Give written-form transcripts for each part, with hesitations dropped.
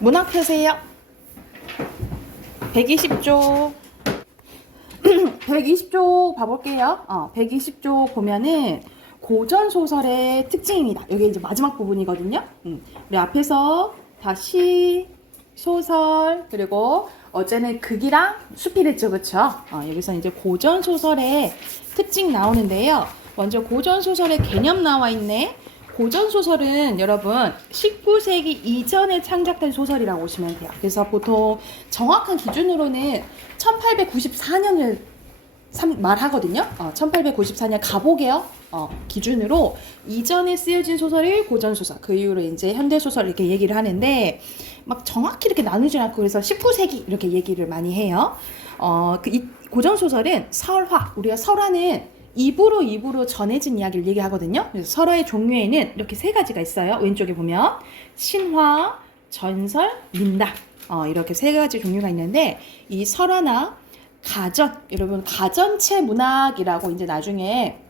문학 펴세요. 120쪽. 120쪽 봐볼게요. 120쪽 보면은 고전소설의 특징입니다. 여기 이제 마지막 부분이거든요. 우리 앞에서 다시 소설, 그리고 어제는 극이랑 수필했죠, 그쵸? 여기서 이제 고전소설의 특징 나오는데요. 먼저 고전소설의 개념 나와 있네. 고전소설은 여러분 19세기 이전에 창작된 소설이라고 보시면 돼요. 그래서 보통 정확한 기준으로는 1894년을 말하거든요. 1894년 가보게요. 기준으로 이전에 쓰여진 소설이 고전소설, 그 이후로 이제 현대소설 이렇게 얘기를 하는데 막 정확히 이렇게 나누지 않고 그래서 19세기 이렇게 얘기를 많이 해요. 이 고전소설은 설화, 우리가 설화는 입으로 전해진 이야기를 얘기하거든요. 그래서 설화의 종류에는 이렇게 세 가지가 있어요. 왼쪽에 보면 신화, 전설, 민담, 이렇게 세 가지 종류가 있는데 이 설화나 가전, 여러분 가전체 문학이라고 이제 나중에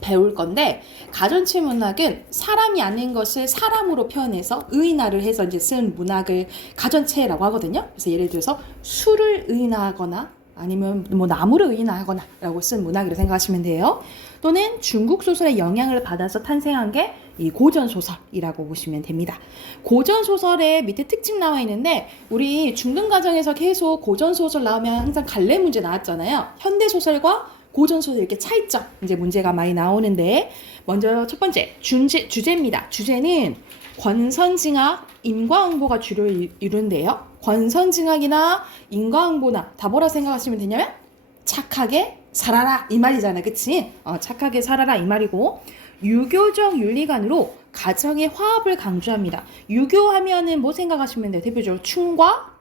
배울 건데, 가전체 문학은 사람이 아닌 것을 사람으로 표현해서 의인화를 해서 이제 쓴 문학을 가전체라고 하거든요. 그래서 예를 들어서 술을 의인화하거나 아니면 뭐 나무를 의인화하거나 라고 쓴 문학이라고 생각하시면 돼요. 또는 중국 소설의 영향을 받아서 탄생한 게 이 고전소설이라고 보시면 됩니다. 고전소설의 밑에 특징 나와 있는데, 우리 중등 과정에서 계속 고전소설 나오면 항상 갈래 문제 나왔잖아요. 현대소설과 고전소설 이렇게 차이점 이제 문제가 많이 나오는데, 먼저 첫 번째 주제입니다. 주제는 권선징악, 인과응보가 주를 이룬대요. 권선징악이나 인과응보나 다 뭐라 생각하시면 되냐면 착하게 살아라 이 말이잖아, 그치? 착하게 살아라 이 말이고, 유교적 윤리관으로 가정의 화합을 강조합니다. 유교하면은 뭐 생각하시면 돼요? 대표적으로 충과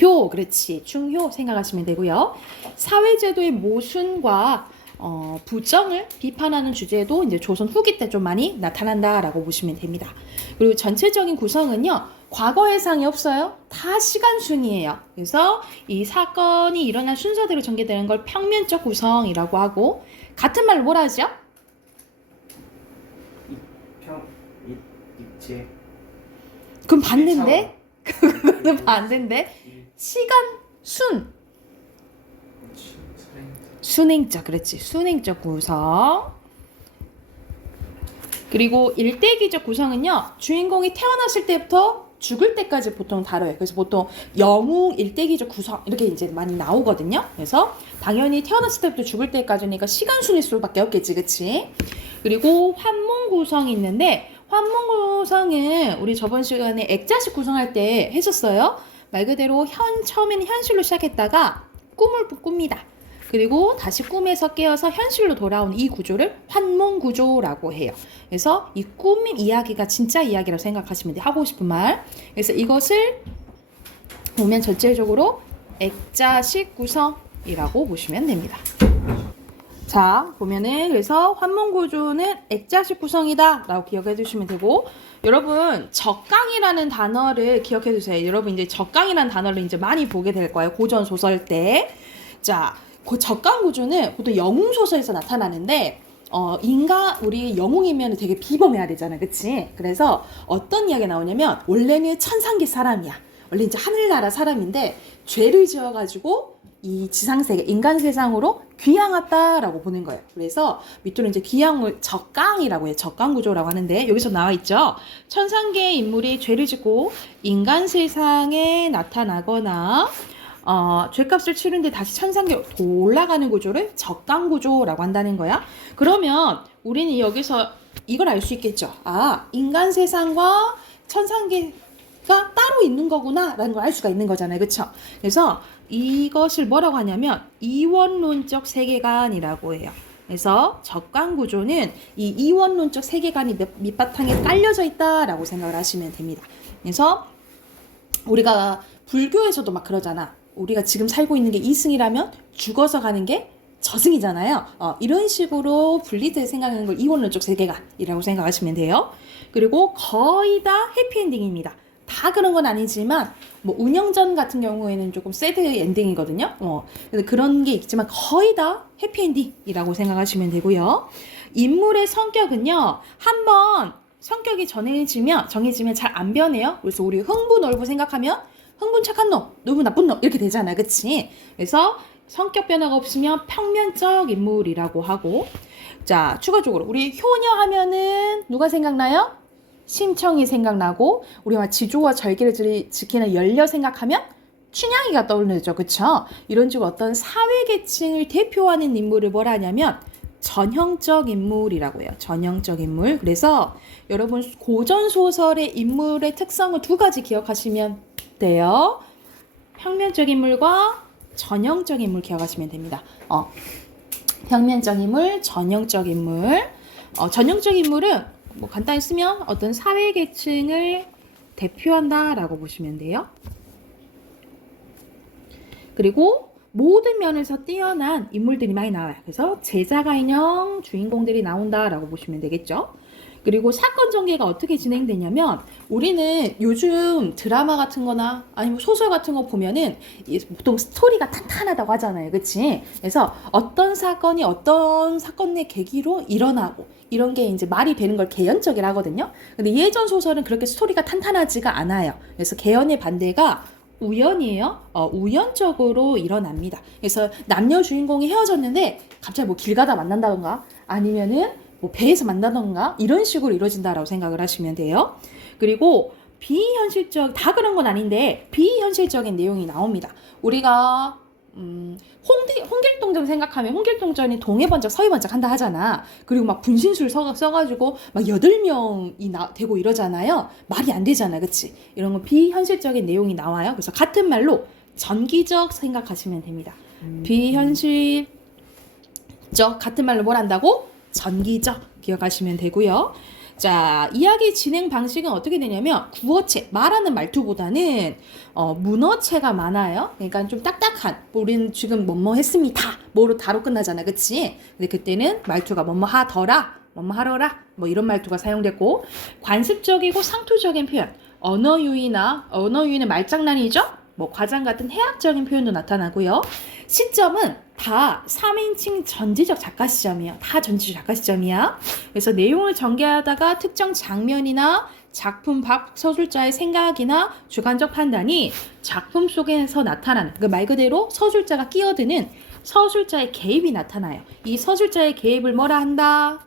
효, 그렇지. 충효 생각하시면 되고요. 사회제도의 모순과 부정을 비판하는 주제도 이제 조선 후기 때 좀 많이 나타난다라고 보시면 됩니다. 그리고 전체적인 구성은요, 과거 해상이 없어요. 다 시간순이에요. 그래서 이 사건이 일어난 순서대로 전개되는 걸 평면적 구성이라고 하고, 같은 말로 뭐라 하죠? 입체. 그럼 반대인데? 그거는 반대인데? 시간 순. 순행적, 그렇지. 순행적 구성. 그리고 일대기적 구성은요, 주인공이 태어났을 때부터 죽을 때까지 보통 다뤄요. 그래서 보통 영웅 일대기적 구성 이렇게 이제 많이 나오거든요. 그래서 당연히 태어났을 때부터 죽을 때까지니까 시간 순일 수밖에 없겠지, 그치? 그리고 환문 구성이 있는데, 환문 구성은 우리 저번 시간에 액자식 구성할 때 했었어요. 말 그대로 처음에는 현실로 시작했다가 꿈을 꿉니다. 그리고 다시 꿈에서 깨어서 현실로 돌아오는 이 구조를 환몽 구조라고 해요. 그래서 이 꿈 이야기가 진짜 이야기라고 생각하시면 돼요. 하고 싶은 말. 그래서 이것을 보면 전체적으로 액자식 구성이라고 보시면 됩니다. 자, 보면은 그래서 환문 구조는 액자식 구성이다 라고 기억해 두시면 되고, 여러분 적강이라는 단어를 기억해 두세요. 여러분 이제 적강이라는 단어를 이제 많이 보게 될 거예요. 고전 소설 때. 자, 그 적강 구조는 보통 영웅 소설에서 나타나는데, 우리 영웅이면 되게 비범해야 되잖아, 그치? 그래서 어떤 이야기가 나오냐면, 원래는 천상계 사람이야. 원래 이제 하늘나라 사람인데 죄를 지어가지고 이 지상세계, 인간 세상으로 귀양 왔다라고 보는 거예요. 그래서 밑으로 이제 귀양을 적강이라고 해요. 적강 구조라고 하는데, 여기서 나와 있죠. 천상계의 인물이 죄를 짓고 인간 세상에 나타나거나 죄값을 치른데 다시 천상계로 올라가는 구조를 적강 구조라고 한다는 거야. 그러면 우리는 여기서 이걸 알 수 있겠죠. 인간 세상과 천상계가 따로 있는 거구나 라는 걸 알 수가 있는 거잖아요, 그쵸? 그래서 이것을 뭐라고 하냐면 이원론적 세계관이라고 해요. 그래서 적강 구조는 이 이원론적 세계관이 밑바탕에 깔려져 있다라고 생각을 하시면 됩니다. 그래서 우리가 불교에서도 막 그러잖아. 우리가 지금 살고 있는 게 이승이라면 죽어서 가는 게 저승이잖아요. 이런 식으로 분리될 생각하는 걸 이원론적 세계관이라고 생각하시면 돼요. 그리고 거의 다 해피엔딩입니다. 다 그런 건 아니지만 뭐 운영전 같은 경우에는 조금 새드 엔딩이거든요. 그런 게 있지만 거의 다 해피엔딩이라고 생각하시면 되고요. 인물의 성격은요, 한번 성격이 정해지면 잘 안 변해요. 그래서 우리 흥부 놀부 생각하면 흥분 착한 놈, 놀부 나쁜 놈 이렇게 되잖아, 그치? 그래서 성격 변화가 없으면 평면적 인물이라고 하고, 자, 추가적으로 우리 효녀 하면은 누가 생각나요? 심청이 생각나고, 우리가 지조와 절개를 지키는 연려 생각하면 춘향이가 떠오르죠, 그쵸? 이런 식으로 어떤 사회계층을 대표하는 인물을 뭐라 하냐면 전형적 인물이라고 해요. 전형적 인물. 그래서 여러분 고전소설의 인물의 특성을 두 가지 기억하시면 돼요. 평면적 인물과 전형적 인물 기억하시면 됩니다. 평면적 인물, 전형적 인물. 전형적 인물은 뭐 간단히 쓰면 어떤 사회계층을 대표한다라고 보시면 돼요. 그리고 모든 면에서 뛰어난 인물들이 많이 나와요. 그래서 제자가 인형 주인공들이 나온다라고 보시면 되겠죠. 그리고 사건 전개가 어떻게 진행되냐면 우리는 요즘 드라마 같은 거나 아니면 소설 같은 거 보면은 보통 스토리가 탄탄하다고 하잖아요. 그치? 그래서 어떤 사건이 어떤 사건의 계기로 일어나고 이런 게 이제 말이 되는 걸 개연적이라 하거든요. 근데 예전 소설은 그렇게 스토리가 탄탄하지가 않아요. 그래서 개연의 반대가 우연이에요. 우연적으로 일어납니다. 그래서 남녀 주인공이 헤어졌는데 갑자기 뭐 길 가다 만난다던가 아니면은 뭐 배에서 만나던가 이런 식으로 이루어진다라고 생각을 하시면 돼요. 그리고 다 그런 건 아닌데 비현실적인 내용이 나옵니다. 우리가 홍길동전 생각하면 홍길동전이 동해번쩍 서해번쩍 한다 하잖아. 그리고 막 분신술 써가지고 막 8명이 되고 이러잖아요. 말이 안 되잖아, 그치? 이런 건 비현실적인 내용이 나와요. 그래서 같은 말로 전기적 생각하시면 됩니다. 비현실적 같은 말로 뭘 한다고? 전기적 기억하시면 되고요. 자, 이야기 진행 방식은 어떻게 되냐면 구어체, 말하는 말투보다는 문어체가 많아요. 그러니까 좀 딱딱한, 우리는 지금 뭐뭐 했습니다. 뭐로 다로 끝나잖아, 그치? 근데 그때는 말투가 뭐뭐 하더라, 뭐뭐 하러라, 뭐 이런 말투가 사용됐고, 관습적이고 상투적인 표현, 언어 유희는 말장난이죠? 뭐 과장 같은 해학적인 표현도 나타나고요. 시점은 다 3인칭 전지적 작가 시점이에요. 다 전지적 작가 시점이야. 그래서 내용을 전개하다가 특정 장면이나 작품 밖 서술자의 생각이나 주관적 판단이 작품 속에서 나타나는 그 말 그대로 서술자가 끼어드는 서술자의 개입이 나타나요. 이 서술자의 개입을 뭐라 한다?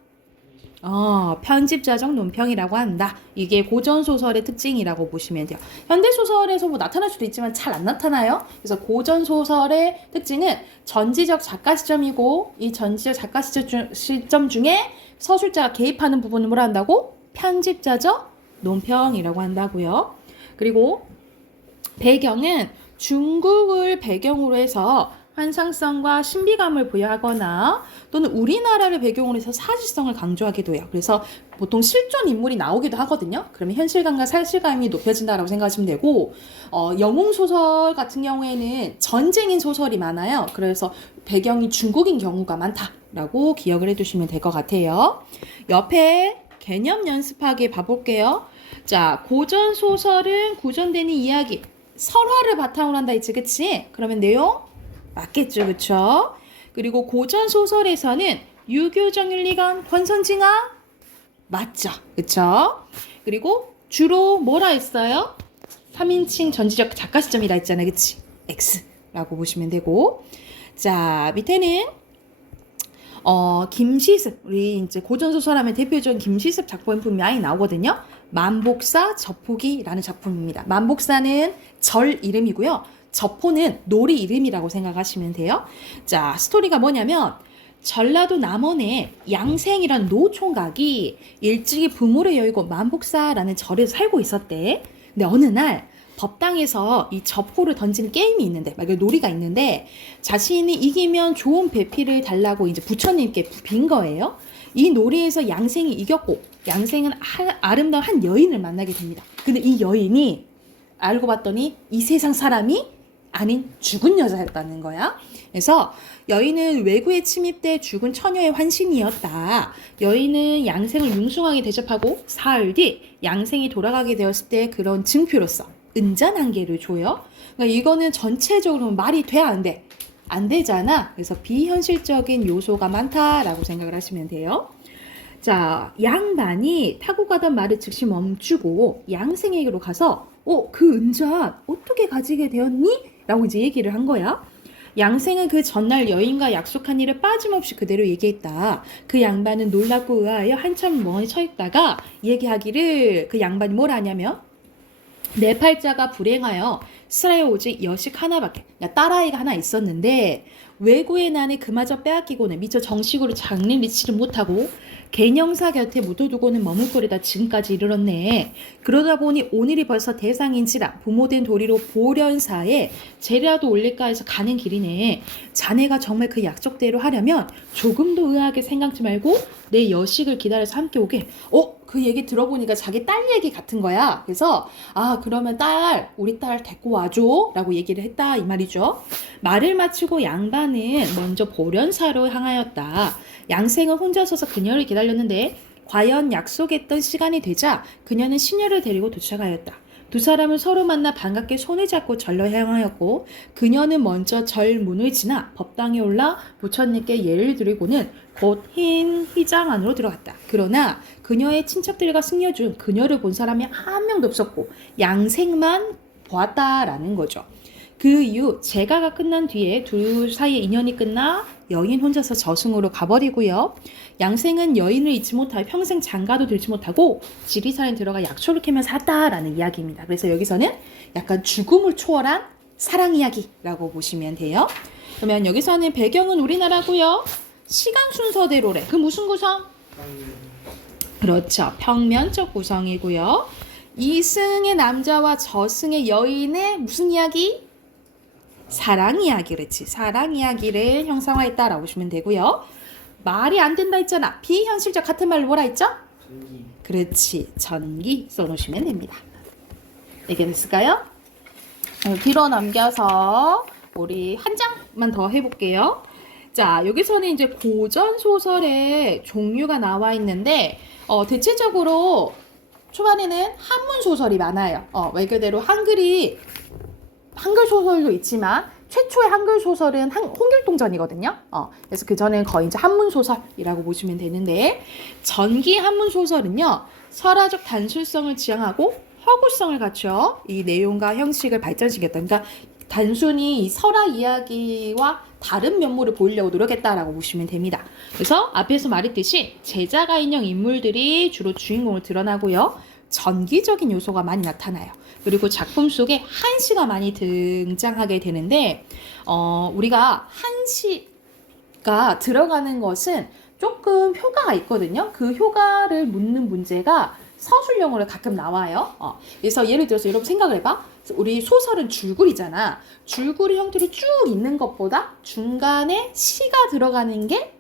편집자적 논평이라고 한다. 이게 고전소설의 특징이라고 보시면 돼요. 현대소설에서 뭐 나타날 수도 있지만 잘 안 나타나요. 그래서 고전소설의 특징은 전지적 작가 시점이고 이 전지적 작가 시점 중에 서술자가 개입하는 부분을 뭐라 한다고? 편집자적 논평이라고 한다고요. 그리고 배경은 중국을 배경으로 해서 환상성과 신비감을 부여하거나 또는 우리나라를 배경으로 해서 사실성을 강조하기도 해요. 그래서 보통 실존 인물이 나오기도 하거든요. 그러면 현실감과 사실감이 높여진다고 생각하시면 되고 영웅소설 같은 경우에는 전쟁인 소설이 많아요. 그래서 배경이 중국인 경우가 많다라고 기억을 해두시면 될 것 같아요. 옆에 개념 연습하기 봐볼게요. 자, 고전소설은 구전되는 이야기, 설화를 바탕으로 한다 했지, 그치? 그러면 내용? 맞겠죠, 그쵸? 그리고 고전소설에서는 유교정윤리관 권선징악 맞죠, 그쵸? 그리고 주로 뭐라 했어요? 3인칭 전지적 작가 시점이라 했잖아요, 그치? X라고 보시면 되고, 자, 밑에는 김시습, 우리 이제 고전소설 하면 대표적인 김시습 작품이 많이 나오거든요. 만복사 저포기라는 작품입니다. 만복사는 절 이름이고요. 저포는 놀이 이름이라고 생각하시면 돼요. 자, 스토리가 뭐냐면 전라도 남원에 양생이란 노총각이 일찍이 부모를 여의고 만복사라는 절에서 살고 있었대. 근데 어느 날 법당에서 이 저포를 던지는 게임이 있는데, 막 놀이가 있는데 자신이 이기면 좋은 배필을 달라고 이제 부처님께 빈 거예요. 이 놀이에서 양생이 이겼고 양생은 아름다운 한 여인을 만나게 됩니다. 근데 이 여인이 알고 봤더니 이 세상 사람이 아닌 죽은 여자였다는 거야. 그래서 여인은 외구에 침입돼 죽은 처녀의 환신이었다. 여인은 양생을 융숭하게 대접하고 사흘 뒤 양생이 돌아가게 되었을 때 그런 증표로서 은잔 한 개를 줘요. 그러니까 이거는 전체적으로 말이 돼, 안 돼? 안 되잖아. 그래서 비현실적인 요소가 많다라고 생각을 하시면 돼요. 자, 양반이 타고 가던 말을 즉시 멈추고 양생에게로 가서 그 은잔 어떻게 가지게 되었니? 라고 이제 얘기를 한 거야. 양생은 그 전날 여인과 약속한 일을 빠짐없이 그대로 얘기했다. 그 양반은 놀랍고 의아하여 한참 멍하니 서 있다가 얘기하기를 그 양반이 뭘 하냐면 내 팔자가 불행하여 스라에 오직 여식 하나밖에 딸아이가 하나 있었는데 외고의 난에 그마저 빼앗기고는 미처 정식으로 장례리치를 못하고 개념사 곁에 묻어두고는 머물거리다 지금까지 이르렀네. 그러다 보니 오늘이 벌써 대상인지라 부모된 도리로 보련사에 재라도 올릴까 해서 가는 길이네. 자네가 정말 그 약속대로 하려면 조금도 의아하게 생각지 말고 내 여식을 기다려서 함께 오게. 그 얘기 들어보니까 자기 딸 얘기 같은 거야. 그래서 그러면 우리 딸 데리고 와줘 라고 얘기를 했다 이 말이죠. 말을 마치고 양반은 먼저 보련사로 향하였다. 양생은 혼자 서서 그녀를 기다렸는데 과연 약속했던 시간이 되자 그녀는 시녀를 데리고 도착하였다. 두 사람은 서로 만나 반갑게 손을 잡고 절로 향하였고 그녀는 먼저 절 문을 지나 법당에 올라 부처님께 예를 드리고는 곧 흰 휘장 안으로 들어갔다. 그러나 그녀의 친척들과 승려 중 그녀를 본 사람이 한 명도 없었고 양생만 보았다라는 거죠. 그 이후 제가가 끝난 뒤에 둘 사이의 인연이 끝나 여인 혼자서 저승으로 가버리고요. 양생은 여인을 잊지 못하여 평생 장가도 들지 못하고 지리산에 들어가 약초를 캐며 살았다라는 이야기입니다. 그래서 여기서는 약간 죽음을 초월한 사랑 이야기라고 보시면 돼요. 그러면 여기서는 배경은 우리나라고요. 시간 순서대로래. 그 무슨 구성? 그렇죠. 평면적 구성이고요. 이승의 남자와 저승의 여인의 무슨 이야기? 사랑 이야기. 그렇지. 사랑 이야기를 형상화했다라고 보시면 되고요. 말이 안 된다 했잖아. 비현실적 같은 말로 뭐라 했죠? 전기. 그렇지. 전기 써놓으시면 됩니다. 알겠을까요? 뒤로 넘겨서 우리 한 장만 더 해볼게요. 자, 여기서는 이제 고전 소설의 종류가 나와 있는데 대체적으로 초반에는 한문 소설이 많아요. 말 그대로 한글 소설도 있지만 최초의 한글 소설은 홍길동전이거든요. 그래서 그 전엔 거의 이제 한문 소설이라고 보시면 되는데 전기 한문 소설은요 설화적 단순성을 지향하고 허구성을 갖춰 이 내용과 형식을 발전시켰다. 그러니까 단순히 이 설화 이야기와 다른 면모를 보이려고 노력했다라고 보시면 됩니다. 그래서 앞에서 말했듯이 제자가 인형 인물들이 주로 주인공을 드러나고요. 전기적인 요소가 많이 나타나요. 그리고 작품 속에 한시가 많이 등장하게 되는데 우리가 한시가 들어가는 것은 조금 효과가 있거든요. 그 효과를 묻는 문제가 서술형으로 가끔 나와요. 그래서 예를 들어서 여러분 생각을 해봐. 우리 소설은 줄거리잖아. 줄거리 형태로 쭉 있는 것보다 중간에 시가 들어가는 게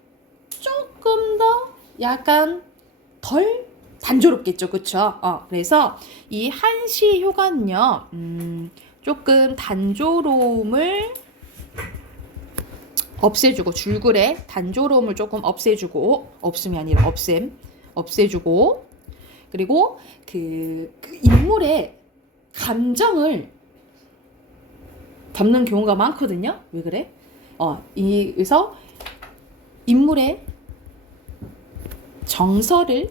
조금 더 약간 덜 단조롭겠죠. 그쵸? 그래서 이 한시 효과는요, 조금 단조로움을 없애주고, 줄글의 단조로움을 조금 없애주고, 없음이 아니라 없애주고, 그리고 그 인물의 감정을 담는 경우가 많거든요. 왜 그래? 그래서 인물의 정서를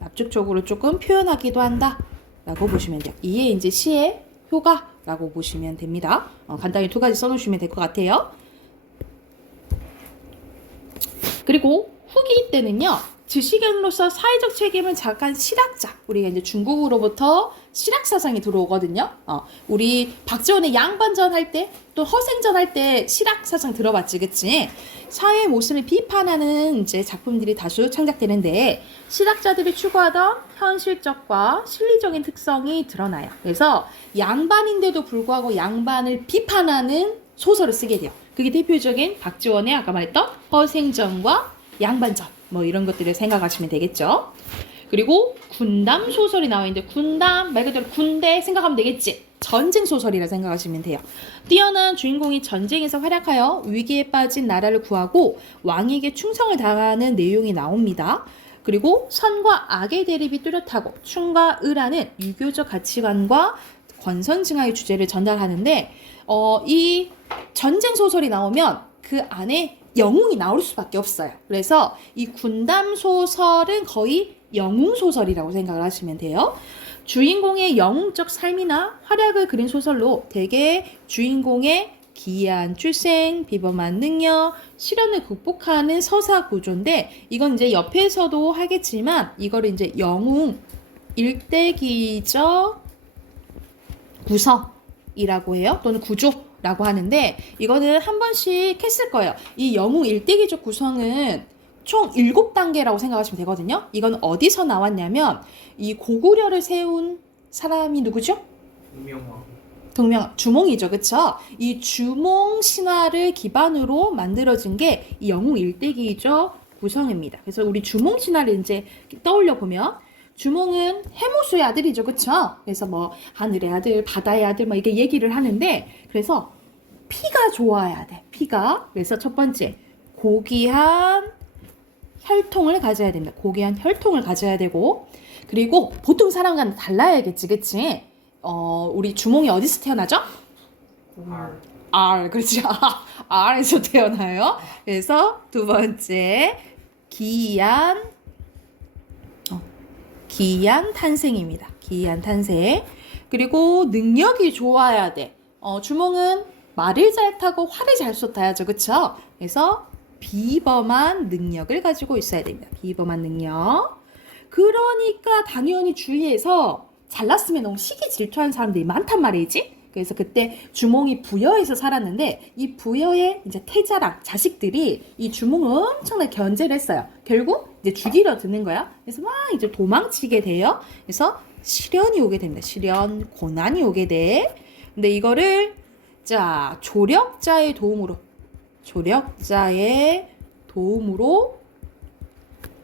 압축적으로 조금 표현하기도 한다라고 보시면 돼요. 이게 이제 시의 효과라고 보시면 됩니다. 간단히 두 가지 써놓으시면 될 것 같아요. 그리고 후기 때는요. 지식인으로서 사회적 책임을 자각한 실학자, 우리가 이제 중국으로부터 실학 사상이 들어오거든요. 우리 박지원의 양반전 할 때, 또 허생전 할 때 실학 사상 들어봤지, 그치? 사회의 모습을 비판하는 이제 작품들이 다수 창작되는데 실학자들이 추구하던 현실적과 실리적인 특성이 드러나요. 그래서 양반인데도 불구하고 양반을 비판하는 소설을 쓰게 돼요. 그게 대표적인 박지원의 아까 말했던 허생전과 양반전 뭐 이런 것들을 생각하시면 되겠죠. 그리고 군담 소설이 나와 있는데 군담 말 그대로 군대 생각하면 되겠지. 전쟁 소설이라 생각하시면 돼요. 뛰어난 주인공이 전쟁에서 활약하여 위기에 빠진 나라를 구하고 왕에게 충성을 다하는 내용이 나옵니다. 그리고 선과 악의 대립이 뚜렷하고 충과 의라는 유교적 가치관과 권선징악의 주제를 전달하는데 이 전쟁 소설이 나오면 그 안에 영웅이 나올 수밖에 없어요. 그래서 이 군담 소설은 거의 영웅 소설이라고 생각을 하시면 돼요. 주인공의 영웅적 삶이나 활약을 그린 소설로 대개 주인공의 기이한 출생, 비범한 능력, 시련을 극복하는 서사 구조인데 이건 이제 옆에서도 하겠지만 이거를 이제 영웅 일대기적 구성이라고 해요. 또는 구조라고 하는데 이거는 한 번씩 했을 거예요. 이 영웅 일대기적 구성은 총 7단계라고 생각하시면 되거든요. 이건 어디서 나왔냐면 이 고구려를 세운 사람이 누구죠? 주몽이죠. 그쵸? 이 주몽 신화를 기반으로 만들어진 게 이 영웅 일대기적 구성입니다. 그래서 우리 주몽 신화를 이제 떠올려 보면 주몽은 해모수의 아들이죠. 그쵸? 그래서 뭐 하늘의 아들, 바다의 아들 뭐 이게 얘기를 하는데 그래서 피가 좋아야 돼. 피가. 그래서 첫 번째 고귀한 혈통을 가져야 됩니다. 고귀한 혈통을 가져야 되고 그리고 보통 사람과는 달라야겠지. 그치? 우리 주몽이 어디서 태어나죠? 그렇죠. R에서 태어나요. 그래서 두 번째 기이한 탄생입니다. 기이한 탄생. 그리고 능력이 좋아야 돼. 주몽은 말을 잘 타고 활을 잘 쏟아야죠. 그쵸? 그래서 비범한 능력을 가지고 있어야 됩니다. 비범한 능력. 그러니까 당연히 주위에서 잘났으면 너무 시기 질투하는 사람들이 많단 말이지. 그래서 그때 주몽이 부여에서 살았는데 이 부여의 이제 태자랑 자식들이 이 주몽을 엄청나게 견제를 했어요. 결국 이제 죽이려 드는 거야. 그래서 막 이제 도망치게 돼요. 그래서 시련이 오게 됩니다. 시련, 고난이 오게 돼. 근데 이거를 자 조력자의 도움으로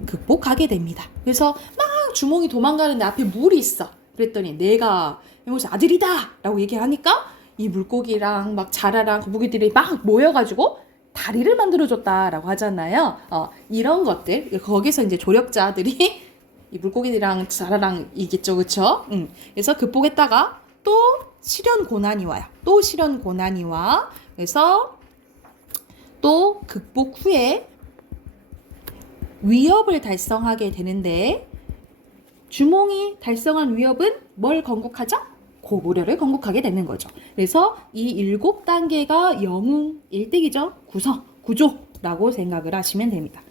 극복하게 됩니다. 그래서 막 주몽이 도망가는데 앞에 물이 있어. 그랬더니 내가 해모수 아들이다! 라고 얘기하니까 이 물고기랑 막 자라랑 거북이들이 막 모여가지고 다리를 만들어줬다라고 하잖아요. 이런 것들, 거기서 이제 조력자들이 이 물고기들이랑 자라랑 이겠죠, 그쵸? 그래서 극복했다가 또 시련 고난이 와요. 또 시련 고난이 와. 그래서 또 극복 후에 위협을 달성하게 되는데 주몽이 달성한 위협은 뭘 건국하죠? 고구려를 건국하게 되는 거죠. 그래서 이 7단계가 영웅 일대기적 구조라고 생각을 하시면 됩니다.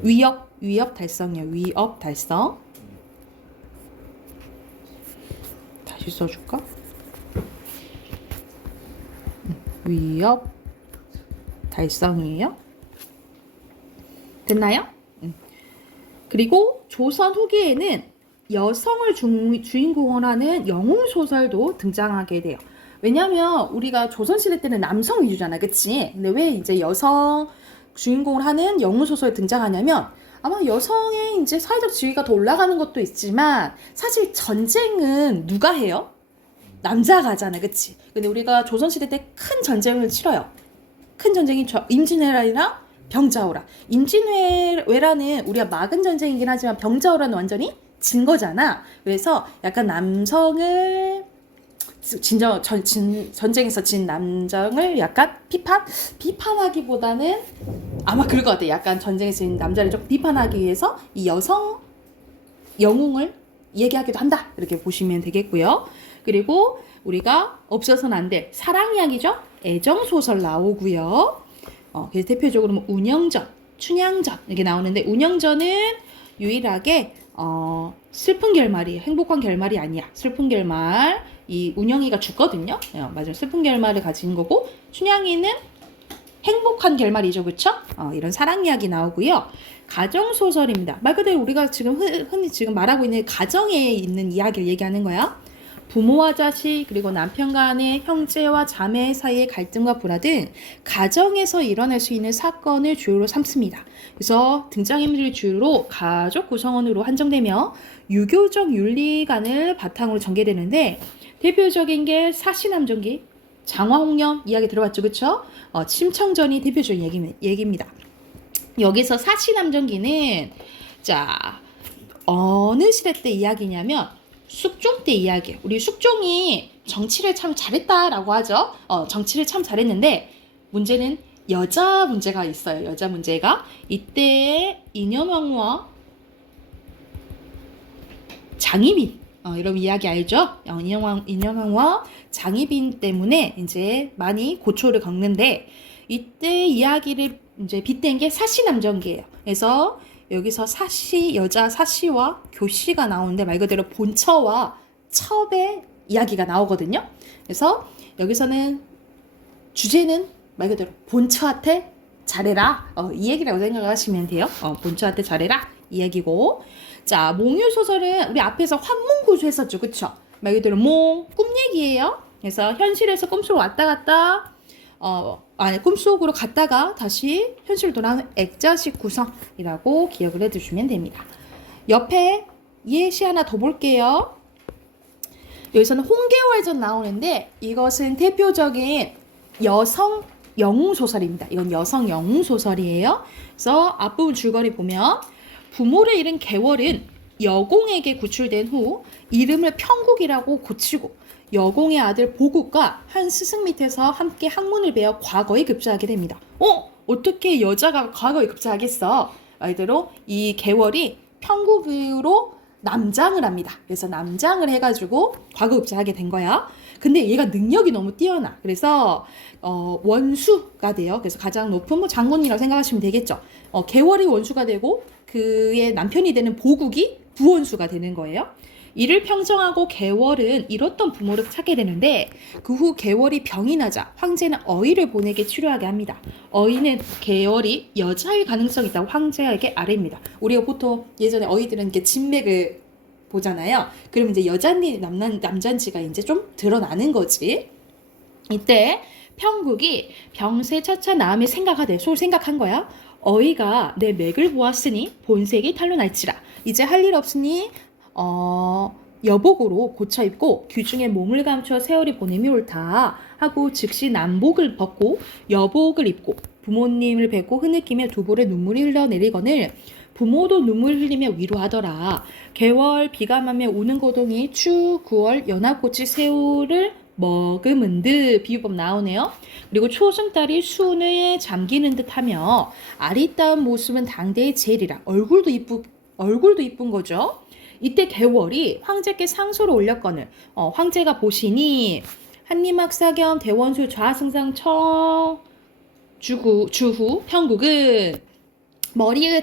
위협 달성이요. 위협 달성. 다시 써줄까? 위협 달성이에요. 됐나요? 그리고 조선 후기에는 여성을 주인공으로 하는 영웅 소설도 등장하게 돼요. 왜냐면 우리가 조선시대 때는 남성 위주잖아. 그치? 근데 왜 이제 여성 주인공을 하는 영웅 소설이 등장하냐면 아마 여성의 이제 사회적 지위가 더 올라가는 것도 있지만 사실 전쟁은 누가 해요? 남자가 하잖아. 그치? 근데 우리가 조선시대 때 큰 전쟁을 치러요. 큰 전쟁이 임진왜란이랑 병자호란. 임진왜란은 우리가 막은 전쟁이긴 하지만 병자호란은 완전히 진 거잖아. 그래서 약간 남성을 전쟁에서 진 남성을 약간 비판하기보다는 아마 그럴 것 같아. 약간 전쟁에서 진 남자를 좀 비판하기 위해서 이 여성 영웅을 얘기하기도 한다. 이렇게 보시면 되겠고요. 그리고 우리가 없어서는 안 돼. 사랑 이야기죠. 애정 소설 나오고요. 그래서 대표적으로 뭐 운영전, 춘향전 이렇게 나오는데 운영전은 유일하게 슬픈 결말이에요. 행복한 결말이 아니야. 슬픈 결말. 이 운영이가 죽거든요. 맞아요. 슬픈 결말을 가진 거고 춘향이는 행복한 결말이죠. 그쵸? 이런 사랑 이야기 나오고요. 가정 소설입니다. 말 그대로 우리가 지금 흔히 지금 말하고 있는 가정에 있는 이야기를 얘기하는 거야. 부모와 자식 그리고 남편 간의 형제와 자매 사이의 갈등과 불화 등 가정에서 일어날 수 있는 사건을 주요로 삼습니다. 그래서 등장인물을 주요로 가족 구성원으로 한정되며 유교적 윤리관을 바탕으로 전개되는데 대표적인 게 사시남정기, 장화홍련 이야기 들어봤죠, 그쵸? 침청전이 대표적인 얘기입니다. 여기서 사시남정기는 자 어느 시대 때 이야기냐면 숙종 때 이야기예요. 우리 숙종이 정치를 참 잘했다라고 하죠. 정치를 참 잘했는데 문제는 여자 문제가 있어요. 여자 문제가. 이때 인현왕후와 장희빈, 여러분 이야기 알죠? 인현왕후와 장희빈 때문에 이제 많이 고초를 겪는데, 이때 이야기를 이제 빗댄 게 사시남정기예요. 그래서 여기서 여자 사시와 교시가 나오는데 말 그대로 본처와 첩의 이야기가 나오거든요. 그래서 여기서는 주제는 말 그대로 본처한테 잘해라, 이 얘기라고 생각하시면 돼요. 본처한테 잘해라 이 얘기고. 자, 몽유소설은 우리 앞에서 환몽구조 했었죠, 그쵸? 말 그대로 꿈 얘기예요. 그래서 현실에서 꿈속으로 왔다 갔다, 꿈속으로 갔다가 다시 현실로 돌아오는 액자식 구성이라고 기억을 해두시면 됩니다. 옆에 예시 하나 더 볼게요. 여기서는 홍계월전 나오는데, 이것은 대표적인 여성 영웅소설입니다. 이건 여성 영웅소설이에요. 그래서 앞부분 줄거리 보면, 부모를 잃은 계월은 여공에게 구출된 후 이름을 평국이라고 고치고, 여공의 아들 보국과 한 스승 밑에서 함께 학문을 배워 과거에 급제하게 됩니다. 어떻게 여자가 과거에 급제하겠어? 말대로 이 계월이 평국으로 남장을 합니다. 그래서 남장을 해가지고 과거 급제하게 된 거야. 근데 얘가 능력이 너무 뛰어나. 그래서 원수가 돼요. 그래서 가장 높은 장군이라고 생각하시면 되겠죠. 계월이 원수가 되고 그의 남편이 되는 보국이 부원수가 되는 거예요. 이를 평정하고 계월은 잃었던 부모를 찾게 되는데, 그 후 계월이 병이 나자 황제는 어이를 보내게 치료하게 합니다. 어이는 계월이 여자일 가능성이 있다고 황제에게 아뢰입니다. 우리가 보통 예전에 어이들은 이렇게 진맥을 보잖아요. 그러면 이제 여잔지 남잔지가 이제 좀 드러나는 거지. 이때 평국이 병세 처차 나음에 생각하되 소 생각한 거야. 어이가 내 맥을 보았으니 본색이 탈로 날지라. 이제 할 일 없으니 여복으로 고쳐 입고 귀중에 몸을 감춰 세월이 보냄이 옳다 하고 즉시 남복을 벗고 여복을 입고 부모님을 뵙고 흐느끼며 두 볼에 눈물이 흘러내리거늘 부모도 눈물 흘리며 위로하더라. 개월 비감하며 우는 고동이 추 9월 연합고치 새우를 먹음은 듯 비유법 나오네요. 그리고 초승달이 수뇌에 잠기는 듯하며 아리따운 모습은 당대의 제일이라. 얼굴도 이쁜 거죠. 이때 개월이 황제께 상소를 올렸거늘 황제가 보시니 한림학사 겸 대원수 좌승상 주후 평국은 머리가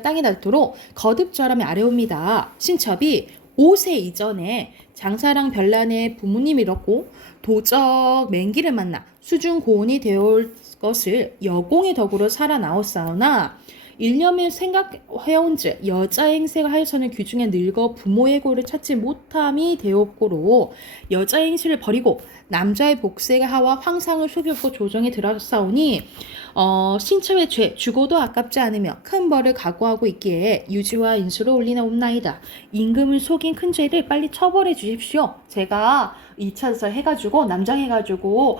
땅에 닳도록 거듭절하며 아래옵니다. 신첩이 5세 이전에 장사랑 별난의 부모님이 잃었고 도적 맹기를 만나 수중 고온이 되어올 것을 여공의 덕으로 살아나왔사오나 일념을 생각해온즉 여자 행세가 하여서는 귀중에 늙어 부모의 고를 찾지 못함이 되었고로 여자 행실을 버리고 남자의 복세가 하와 황상을 속였고 조정에 들어사오니 신첩의 죄 죽어도 아깝지 않으며 큰 벌을 각오하고 있기에 유지와 인수를 올리나옵나이다. 임금을 속인 큰 죄를 빨리 처벌해 주십시오. 제가 2차서 해가지고 남장해가지고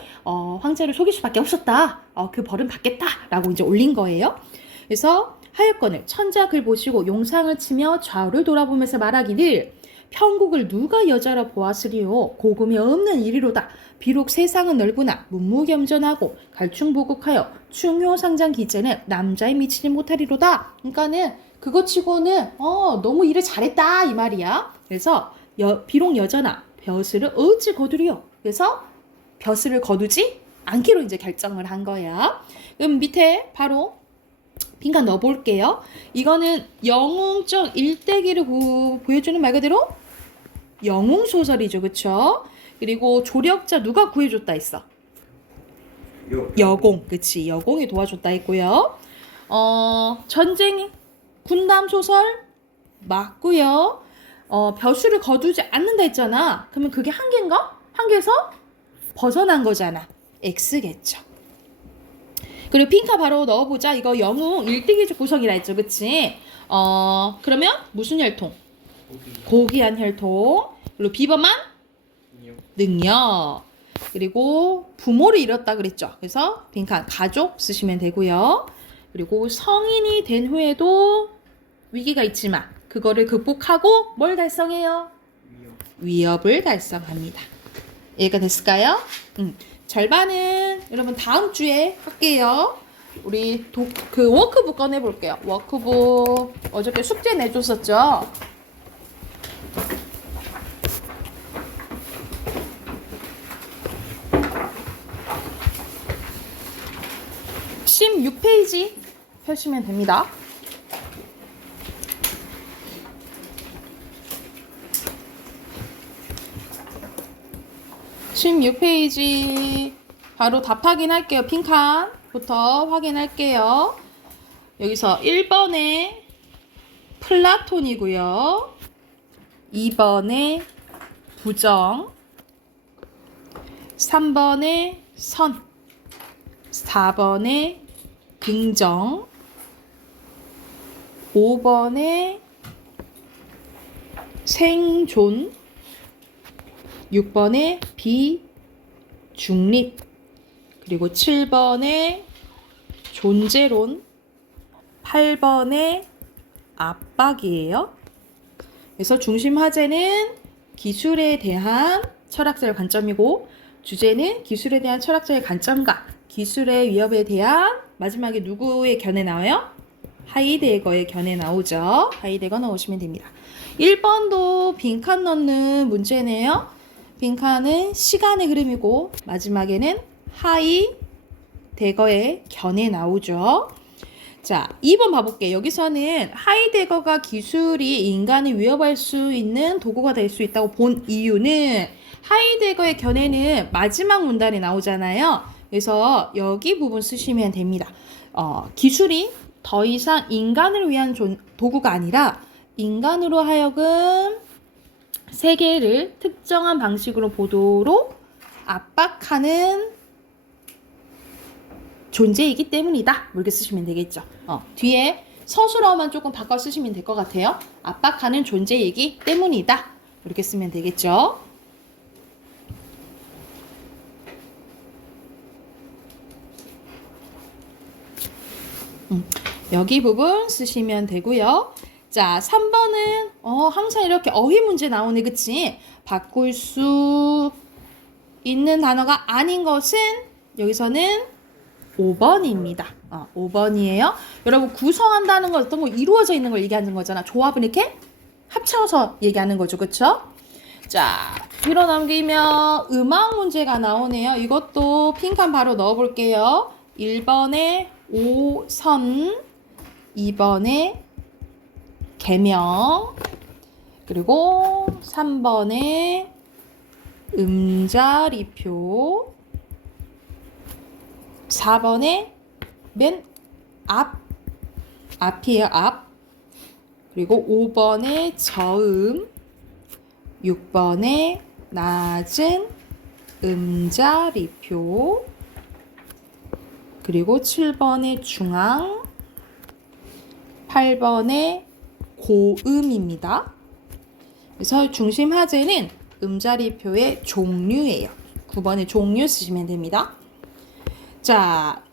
황제를 속일 수밖에 없었다. 그 벌은 받겠다라고 이제 올린 거예요. 그래서 하였거늘 천자 글 보시고 용상을 치며 좌우를 돌아보면서 말하기를 평국을 누가 여자라 보았으리요. 고금이 없는 이리로다. 비록 세상은 넓으나 문무겸전하고 갈충보국하여 충효상장 기제는 남자에 미치지 못하리로다. 그러니까는 그거 치고는 너무 일을 잘했다 이 말이야. 그래서 비록 여자나 벼슬을 어찌 거두리요. 그래서 벼슬을 거두지 않기로 이제 결정을 한 거야. 그럼 밑에 바로 빈칸 넣어볼게요. 이거는 영웅적 일대기를 보여주는 말 그대로 영웅소설이죠. 그쵸? 그리고 조력자 누가 구해줬다 했어? 여공. 그치. 여공이 도와줬다 했고요. 전쟁 군담소설 맞고요. 벼슬을 거두지 않는다 했잖아. 그러면 그게 한계인가? 한계에서 벗어난 거잖아. X겠죠. 그리고 핑카 바로 넣어보자. 이거 영웅 일대기적 구성이라 했죠. 그치? 그러면 무슨 혈통? 고귀한 혈통. 그리고 비범한? 능력. 그리고 부모를 잃었다 그랬죠. 그래서 빈칸 가족 쓰시면 되고요. 그리고 성인이 된 후에도 위기가 있지만 그거를 극복하고 뭘 달성해요? 위협을 달성합니다. 이해가 됐을까요? 절반은 여러분 다음 주에 할게요. 우리 그 워크북 꺼내볼게요. 워크북 어저께 숙제 내줬었죠? (16페이지) 펴시면 됩니다. (16페이지) 바로 답 확인할게요. 빈칸부터 확인할게요. 여기서 1번에 플라톤이고요. 2번에 부정, 3번에 선, 4번에 긍정, 5번에 생존, 6번에 비중립, 그리고 7번에 존재론, 8번에 압박이에요. 그래서 중심 화제는 기술에 대한 철학자의 관점이고, 주제는 기술에 대한 철학자의 관점과 기술의 위협에 대한, 마지막에 누구의 견해 나와요? 하이데거의 견해 나오죠. 하이데거 넣으시면 됩니다. 1번도 빈칸 넣는 문제네요. 빈칸은 시간의 흐름이고 마지막에는 하이데거의 견해 나오죠. 자, 2번 봐볼게요. 여기서는 하이데거가 기술이 인간을 위협할 수 있는 도구가 될 수 있다고 본 이유는, 하이데거의 견해는 마지막 문단에 나오잖아요. 그래서 여기 부분 쓰시면 됩니다. 기술이 더 이상 인간을 위한 도구가 아니라 인간으로 하여금 세계를 특정한 방식으로 보도록 압박하는 존재이기 때문이다. 이렇게 쓰시면 되겠죠. 뒤에 서술어만 조금 바꿔 쓰시면 될 것 같아요. 압박하는 존재이기 때문이다. 이렇게 쓰면 되겠죠. 여기 부분 쓰시면 되고요. 자, 3번은 항상 이렇게 어휘 문제 나오네, 그치? 바꿀 수 있는 단어가 아닌 것은 여기서는 5번입니다. 5번이에요. 여러분, 구성한다는 건 어떤 거 이루어져 있는 걸 얘기하는 거잖아. 조합을 이렇게 합쳐서 얘기하는 거죠, 그쵸? 자, 뒤로 넘기면 음악 문제가 나오네요. 이것도 핑칸 바로 넣어볼게요. 1번에 오선, 2번에 개명, 그리고 3번에 음자리표, 4번에 맨 앞이에요, 앞. 그리고 5번에 저음, 6번에 낮은 음자리표, 그리고 7번에 중앙, 8번에 고음입니다. 그래서 중심 화제는 음자리표의 종류예요. 9번에 종류 쓰시면 됩니다. 자,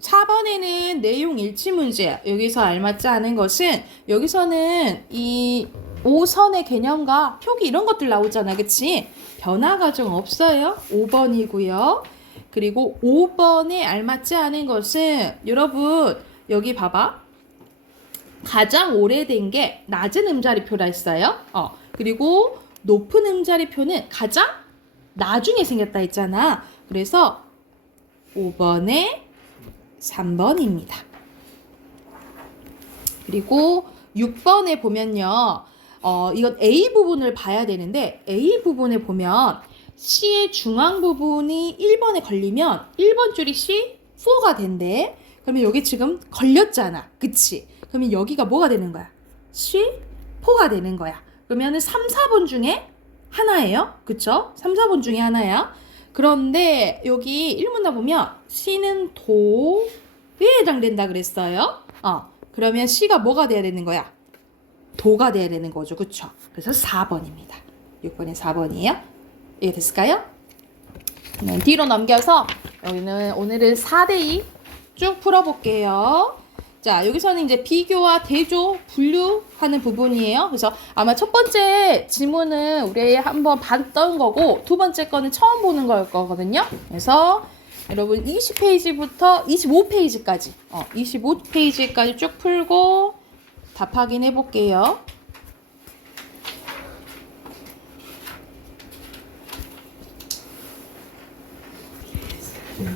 4번에는 내용 일치 문제. 여기서 알맞지 않은 것은, 여기서는 이 5선의 개념과 표기 이런 것들 나오잖아, 그치? 변화 과정 없어요. 5번이고요. 그리고 5번에 알맞지 않은 것은, 여러분 여기 봐봐. 가장 오래된 게 낮은 음자리표라 했어요. 그리고 높은 음자리표는 가장 나중에 생겼다 했잖아. 그래서 5번에 3번입니다. 그리고 6번에 보면요. 이건 A 부분을 봐야 되는데, A 부분에 보면 C의 중앙 부분이 1번에 걸리면 1번 줄이 C4가 된대. 그러면 여기 지금 걸렸잖아. 그치? 그러면 여기가 뭐가 되는 거야? C4가 되는 거야. 그러면은 3, 4번 중에 하나예요. 그쵸? 3, 4번 중에 하나야. 그런데 여기 1문단 보면 C는 도에 해당된다 그랬어요. 그러면 C가 뭐가 돼야 되는 거야? 도가 돼야 되는 거죠. 그쵸? 그래서 4번입니다. 6번에 4번이에요. 이해 됐을까요? 뒤로 넘겨서 여기는 오늘은 4대2 쭉 풀어볼게요. 자, 여기서는 이제 비교와 대조, 분류하는 부분이에요. 그래서 아마 첫 번째 지문은 우리 한번 봤던 거고, 두 번째 거는 처음 보는 걸 거거든요. 그래서 여러분 20페이지부터 25페이지까지, 25페이지까지 쭉 풀고 답 확인해 볼게요.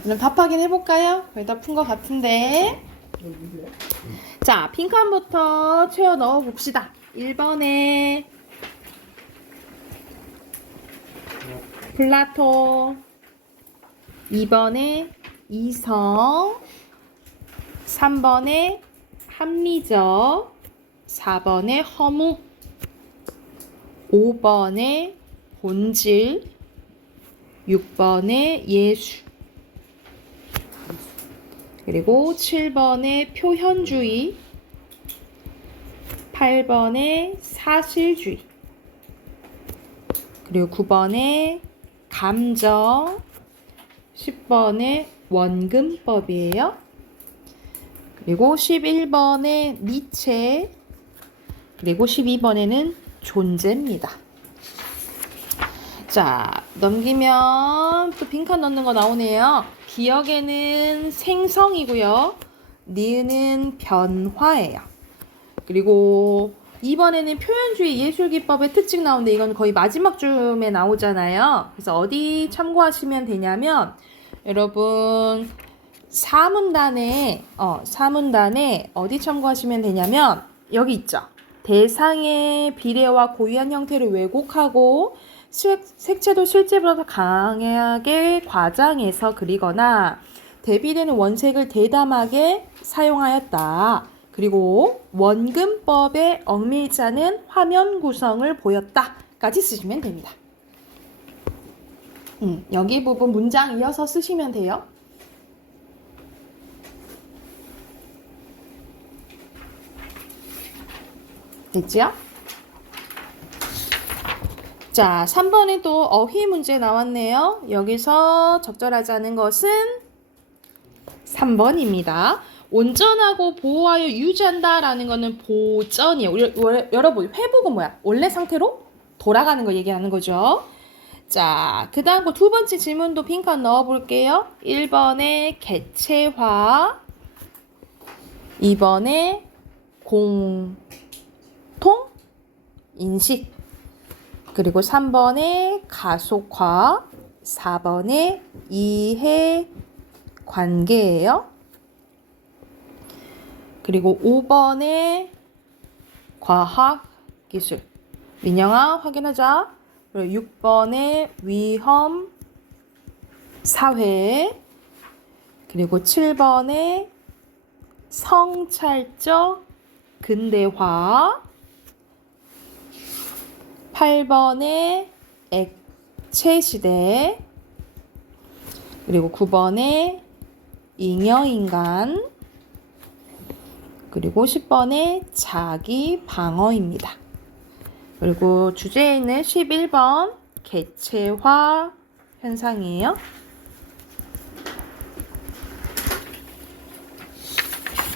그럼 답 확인해 볼까요? 거의 다 푼 것 같은데. 자, 빈칸부터 채워 넣어 봅시다. 1번에 플라토, 2번에 이성, 3번에 합리적, 4번에 허무, 5번에 본질, 6번에 예수, 그리고 7번에 표현주의, 8번에 사실주의, 그리고 9번에 감정, 10번에 원근법이에요. 그리고 11번에 니체, 그리고 12번에는 존재입니다. 자, 넘기면 또 빈칸 넣는 거 나오네요. 기억에는 생성이고요. 니은은 변화예요. 그리고 2번에는 표현주의 예술기법의 특징 나오는데 이건 거의 마지막 쯤에 나오잖아요. 그래서 어디 참고하시면 되냐면 여러분 사문단에 어디 참고하시면 되냐면 여기 있죠. 대상의 비례와 고유한 형태를 왜곡하고 색채도 실제보다 더 강하게 과장해서 그리거나 대비되는 원색을 대담하게 사용하였다. 그리고 원근법에 얽매이지 않은 화면 구성을 보였다까지 쓰시면 됩니다. 여기 부분 문장 이어서 쓰시면 돼요. 됐죠? 자, 3번에 또 어휘 문제 나왔네요. 여기서 적절하지 않은 것은 3번입니다. 온전하고 보호하여 유지한다 라는 거는 보전이에요. 여러분, 회복은 뭐야? 원래 상태로 돌아가는 거 얘기하는 거죠. 자, 그 다음 거 두 번째 질문도 빈칸 넣어볼게요. 1번에 개체화, 2번에 공통 인식, 그리고 3번에 가속화, 4번에 이해 관계예요. 그리고 5번에 과학 기술. 민영아 확인하자. 그리고 6번에 위험 사회. 그리고 7번에 성찰적 근대화. 8번에 액체 시대. 그리고 9번에 잉여인간. 그리고 10번에 자기 방어입니다. 그리고 주제에 있는 11번 개체화 현상이에요.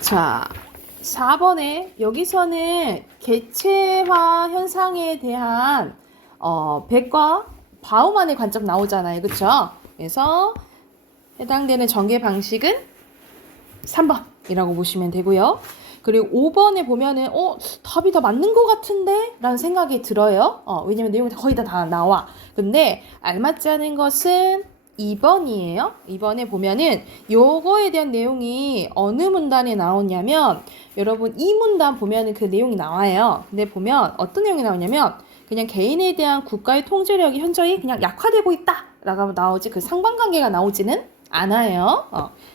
자, 4번에 여기서는 개체화 현상에 대한 백과 바우만의 관점 나오잖아요. 그쵸? 그래서 해당되는 전개 방식은 3번이라고 보시면 되고요. 그리고 5번에 보면은 답이 다 맞는 것 같은데? 라는 생각이 들어요. 왜냐면 내용이 거의 다 나와. 근데 알맞지 않은 것은 2번이에요. 2번에 보면은 요거에 대한 내용이 어느 문단에 나오냐면 여러분 이 문단 보면은 그 내용이 나와요. 근데 보면 어떤 내용이 나오냐면 그냥 개인에 대한 국가의 통제력이 현저히 그냥 약화되고 있다 라고 나오지 그 상관관계가 나오지는 않아요.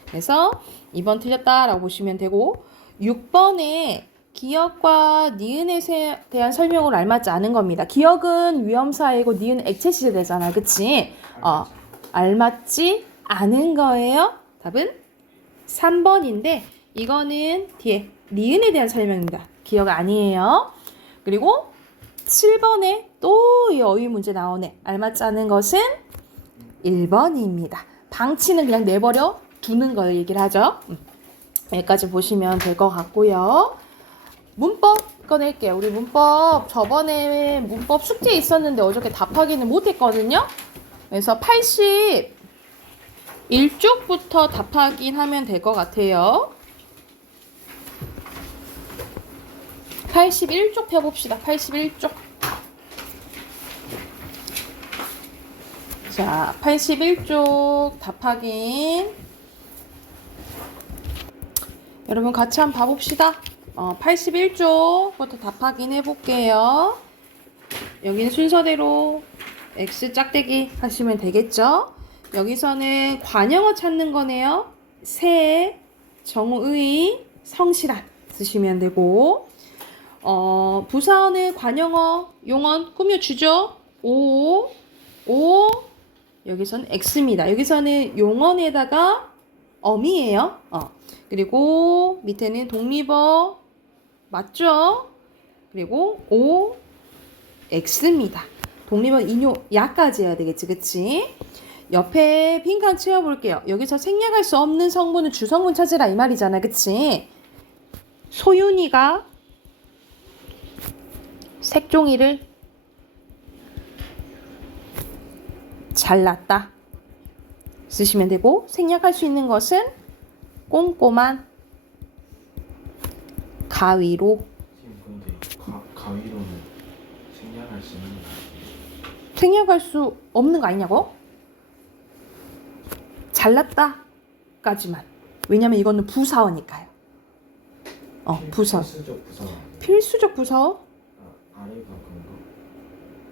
그래서 2번 틀렸다라고 보시면 되고 6번에 기억과 니은에 대한 설명을 알맞지 않은 겁니다. 기억은 위험사이고 니은은 액체 시대잖아. 그치? 알맞지 않은 거예요. 답은 3번인데 이거는 뒤에 니은에 대한 설명입니다. 기억 아니에요. 그리고 7번에 또 이 어휘 문제 나오네. 알맞지 않은 것은 1번입니다. 방치는 그냥 내버려 두는 걸 얘기를 하죠. 여기까지 보시면 될 것 같고요. 문법 꺼낼게요. 우리 문법 저번에 문법 숙제 있었는데 어저께 답하기는 못했거든요. 그래서 81쪽부터 답하긴 하면 될 것 같아요. 81쪽 펴봅시다. 81쪽. 자, 81쪽 답하긴. 여러분 같이 한번 봐봅시다. 81쪽부터 답하긴 해볼게요. 여기는 순서대로 X 짝대기 하시면 되겠죠? 여기서는 관형어 찾는 거네요. 새, 정의, 성실한 쓰시면 되고, 부사어는 관형어, 용언 꾸며주죠? 오, 여기서는 X입니다. 여기서는 용언에다가 어미예요. 그리고 밑에는 독립어 맞죠? 그리고 O, X입니다. 독립어 인용 야까지 해야 되겠지, 그치? 옆에 빈칸 채워볼게요. 여기서 생략할 수 없는 성분은 주성분 찾으라 이 말이잖아, 그치? 소윤이가 색종이를 잘랐다 쓰시면 되고, 생략할 수 있는 것은 꼼꼼한 가위로. 지금 근데 가위로는 생략할 수 있는 거 아니에요? 생략할 수 없는 거 아니냐고? 잘랐다까지만. 왜냐면 이거는 부사어니까요. 부사어. 필수적 부사. 필수적 부사어? 아래가 그런 거.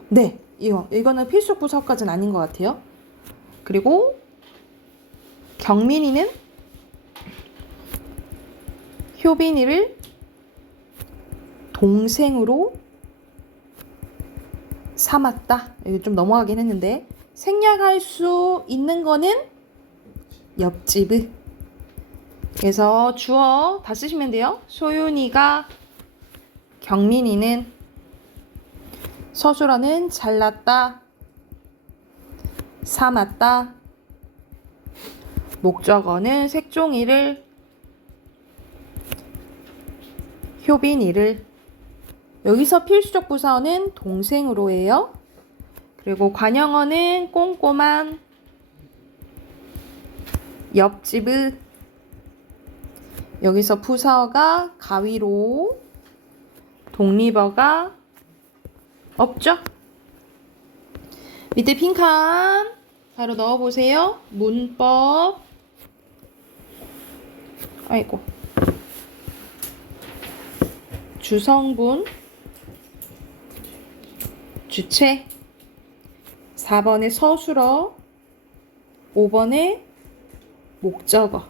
네, 이거는 필수적 부사어까지는 아닌 것 같아요. 그리고 경민이는 효빈이를 동생으로 삼았다. 이거 좀 넘어가긴 했는데, 생략할 수 있는 거는 옆집의. 그래서 주어 다 쓰시면 돼요. 소윤이가, 경민이는, 서술어는 잘났다, 삼았다, 목적어는 색종이를, 효빈이를. 여기서 필수적 부사어는 동생으로 해요. 그리고 관형어는 꼼꼼한, 옆집의. 여기서 부사어가 가위로, 독립어가 없죠? 밑에 빈칸 바로 넣어보세요. 문법. 아이고. 주성분, 주체, 4번에 서술어, 5번에 목적어,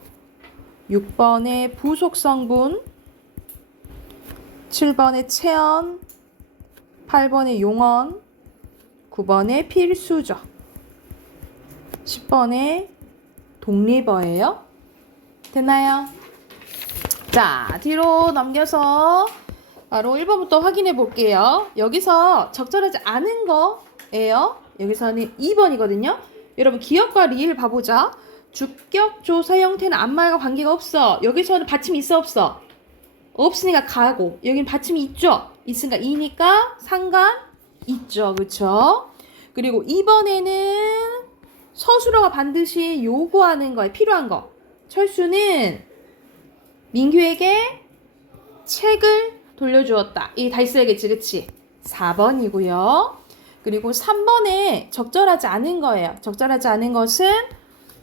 6번에 부속성분, 7번에 체언, 8번에 용언, 9번에 필수적, 10번에 독립어예요. 됐나요? 자, 뒤로 넘겨서 바로 1번부터 확인해 볼게요. 여기서 적절하지 않은 거예요. 여기서는 2번이거든요. 여러분 기억과 리을 봐보자. 주격 조사 형태는 앞말과 관계가 없어. 여기서는 받침이 있어 없어? 없으니까 가고, 여기는 받침이 있죠. 있으니까 이니까 상관 있죠. 그쵸? 그리고 2번에는 서술어가 반드시 요구하는 거에 필요한 거. 철수는 민규에게 책을 돌려주었다. 이게 다 있어야겠지, 그치? 4번이고요. 그리고 3번에 적절하지 않은 거예요. 적절하지 않은 것은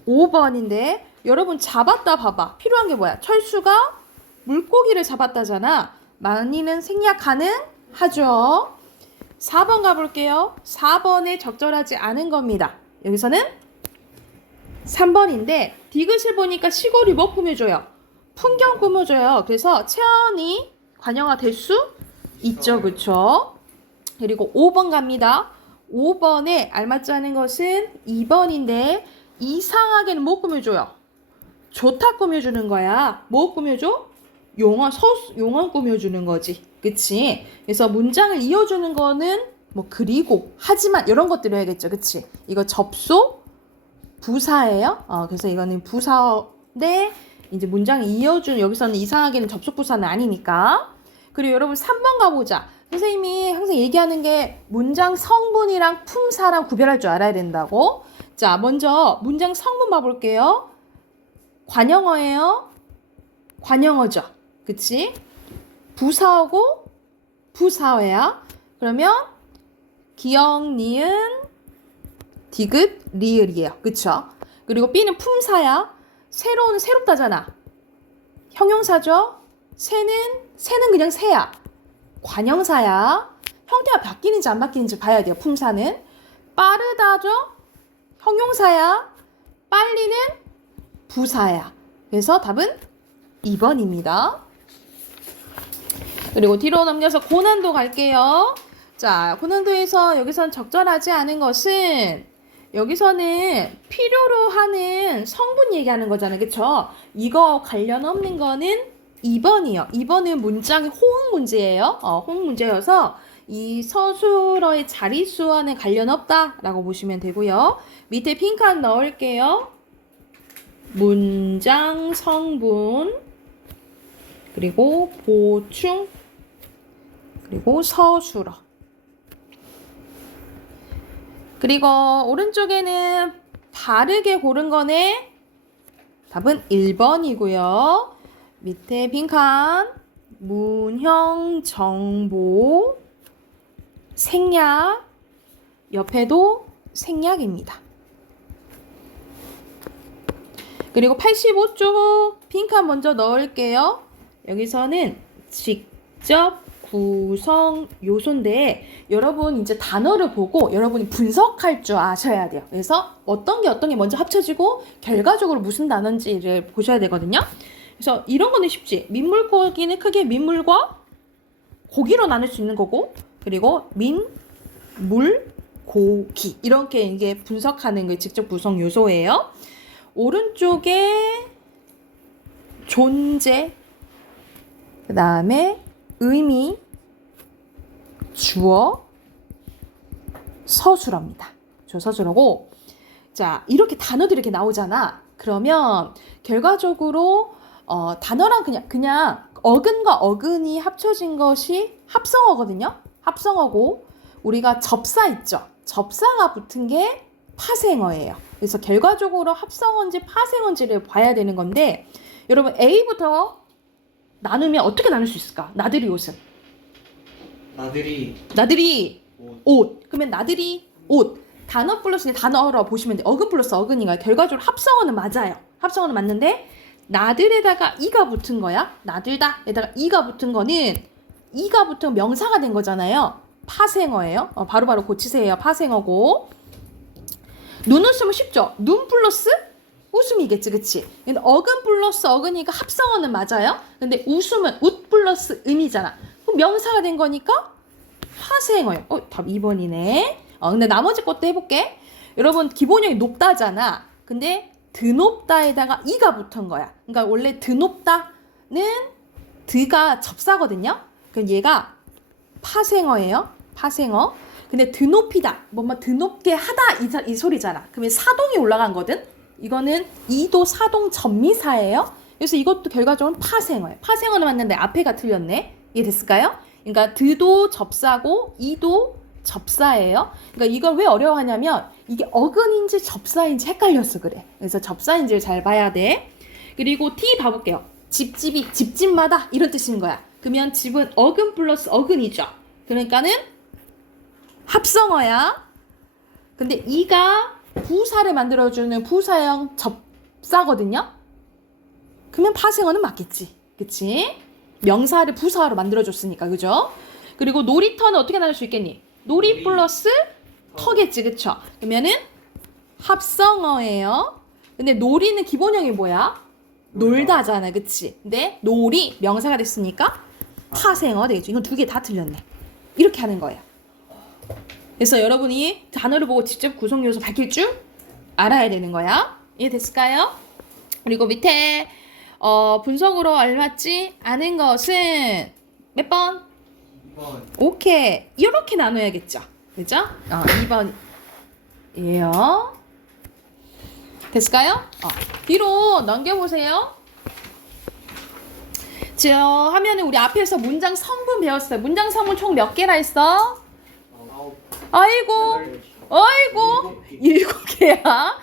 5번인데, 여러분 잡았다 봐봐. 필요한 게 뭐야? 철수가 물고기를 잡았다잖아. 많이는 생략 가능하죠. 4번 가볼게요. 4번에 적절하지 않은 겁니다. 여기서는 3번인데, 디귿을 보니까 시골이 뭐 꾸며줘요? 풍경 꾸며줘요. 그래서 체언이 관형화 될 수 있죠. 그쵸? 그리고 5번 갑니다. 5번에 알맞지 않은 것은 2번인데, 이상하게는 뭐 꾸며줘요? 좋다 꾸며주는 거야. 뭐 꾸며줘? 용언 꾸며주는 거지. 그치? 그래서 문장을 이어주는 거는 뭐 그리고, 하지만 이런 것들 해야겠죠. 그치? 이거 접속 부사예요. 그래서 이거는 부사인데, 이제 문장을 이어준 여기서는 이상하게는 접속부사는 아니니까. 그리고 여러분 3번 가보자. 선생님이 항상 얘기하는 게 문장 성분이랑 품사랑 구별할 줄 알아야 된다고. 자, 먼저 문장 성분 봐볼게요. 관형어예요. 관형어죠. 그치? 부사어고 부사어야. 그러면 기역, 니은, 디귿, 리을이에요. 그쵸? 그리고 B는 품사야. 새롭다잖아. 형용사죠? 새는 그냥 새야. 관형사야. 형태가 바뀌는지 안 바뀌는지 봐야 돼요. 품사는. 빠르다죠? 형용사야. 빨리는 부사야. 그래서 답은 2번입니다. 그리고 뒤로 넘겨서 고난도 갈게요. 자, 고난도에서 여기선 적절하지 않은 것은 여기서는 필요로 하는 성분 얘기하는 거잖아요. 그쵸? 이거 관련 없는 거는 2번이요. 2번은 문장의 호응 문제예요. 호응 문제여서 이 서술어의 자릿수와는 관련 없다라고 보시면 되고요. 밑에 핑크한 넣을게요. 문장 성분, 그리고 보충, 그리고 서술어. 그리고 오른쪽에는 다르게 고른 거네. 답은 1번이고요. 밑에 빈칸 문형 정보 생략, 옆에도 생략입니다. 그리고 85쪽 빈칸 먼저 넣을게요. 여기서는 직접 구성 요소인데 여러분 이제 단어를 보고 여러분이 분석할 줄 아셔야 돼요. 그래서 어떤 게 먼저 합쳐지고 결과적으로 무슨 단어인지를 보셔야 되거든요. 그래서 이런 거는 쉽지. 민물고기는 크게 민물과 고기로 나눌 수 있는 거고, 그리고 민, 물, 고기 이렇게 이게 분석하는 게 직접 구성 요소예요. 오른쪽에 존재, 그 다음에 의미, 주어, 서술어입니다. 서술어고, 자, 이렇게 단어들이 이렇게 나오잖아. 그러면 결과적으로 단어랑 그냥 어근과 어근이 합쳐진 것이 합성어거든요. 합성어고, 우리가 접사 있죠. 접사가 붙은 게 파생어예요. 그래서 결과적으로 합성어인지 파생어인지를 봐야 되는 건데, 여러분 A부터 나누면 어떻게 나눌 수 있을까? 나들이 옷은. 나들이 옷. 그러면 나들이 옷. 단어 플러스 단어로 보시면 돼. 어근 플러스 어근이가 결과적으로 합성어는 맞아요. 합성어는 맞는데 나들에다가 이가 붙은 거야. 나들다에다가 이가 붙은 거는 이가 붙은 명사가 된 거잖아요. 파생어예요. 바로바로 고치세요. 파생어고. 눈웃음은 쉽죠? 눈 플러스 웃음이겠지, 그치? 근데 어근 플러스 어근이니까 합성어는 맞아요. 근데 웃음은 웃 플러스 음이잖아. 그럼 명사가 된 거니까 파생어예요. 답 2번이네. 근데 나머지 것도 해볼게. 여러분, 기본형이 높다잖아. 근데 드높다에다가 이가 붙은 거야. 그러니까 원래 드높다는 드가 접사거든요. 그럼 얘가 파생어예요. 파생어. 근데 드높이다. 뭔가 드높게 하다 이 소리잖아. 그러면 사동이 올라간 거든. 이거는 이도 사동 전미사예요. 그래서 이것도 결과적으로 파생어예요. 파생어는 맞는데 앞에가 틀렸네. 이해됐을까요? 그러니까 드도 접사고 이도 접사예요. 그러니까 이걸 왜 어려워하냐면 이게 어근인지 접사인지 헷갈려서 그래. 그래서 접사인지를 잘 봐야 돼. 그리고 D 봐볼게요. 집집이 집집마다 이런 뜻인 거야. 그러면 집은 어근 플러스 어근이죠. 그러니까는 합성어야. 근데 이가 부사를 만들어주는 부사형 접사거든요. 그러면 파생어는 맞겠지. 그치? 명사를 부사로 만들어줬으니까. 그죠? 그리고 놀이터는 어떻게 나눌 수 있겠니? 놀이 플러스 터겠지. 그쵸? 그러면은 합성어예요. 근데 놀이는 기본형이 뭐야? 놀다잖아. 그치? 근데 놀이 명사가 됐으니까 파생어 되겠죠. 이건 두 개 다 틀렸네. 이렇게 하는 거예요. 그래서 여러분이 단어를 보고 직접 구성 요소 밝힐 줄 알아야 되는 거야. 이해됐을까요? 그리고 밑에 분석으로 알맞지 않은 것은 몇 번? 2번. 오케이. 이렇게 나눠야겠죠. 그죠? 2번이에요. 됐을까요? 뒤로 넘겨보세요. 하면은 우리 앞에서 문장 성분 배웠어요. 문장 성분 총 몇 개나 있어? 아이고 7개야.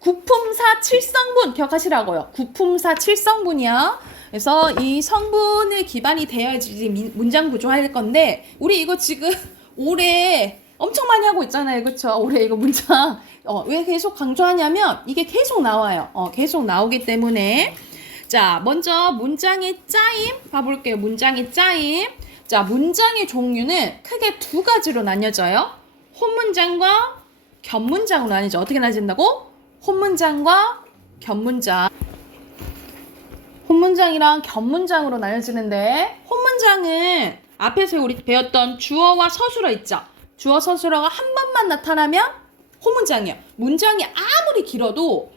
구품사 7성분 기억하시라고요. 구품사 7성분이야. 그래서 이 성분을 기반이 되어야지 문장 구조할 건데 우리 이거 지금 올해 엄청 많이 하고 있잖아요. 그쵸? 올해 이거 문장 왜 계속 강조하냐면 이게 계속 나와요. 계속 나오기 때문에 자, 먼저 문장의 짜임 봐볼게요. 문장의 짜임. 자, 문장의 종류는 크게 두 가지로 나뉘어져요. 혼문장과 겹문장으로 나뉘죠. 어떻게 나눠진다고? 혼문장과 겹문장. 혼문장이랑 겹문장으로 나눠지는데 혼문장은 앞에서 우리 배웠던 주어와 서술어 있죠. 주어 서술어가 한 번만 나타나면 혼문장이에요. 문장이 아무리 길어도